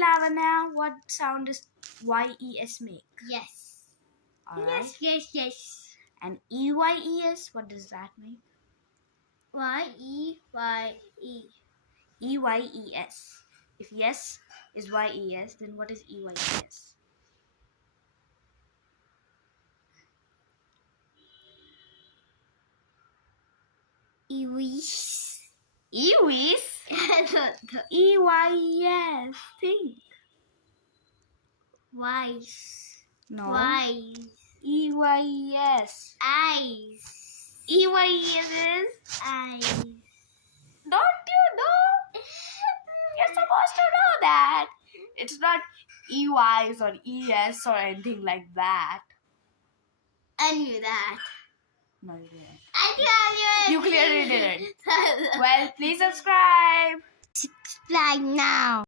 right, Lavanya? What sound does YES make? Yes. Alright. Yes. And EYES, what does that make? Y-E-Y-E. EYES. If yes is YES, then what is EYES? Ewies. EWIS? I don't know. EYES. Think. Wise. No. Wise. EYES. Eyes. EYES is? Eyes. Don't you know? You're supposed to know that. It's not EYs or ES or anything like that. I knew that. No, you didn't. I knew You clearly didn't. Well, please subscribe. Subscribe now.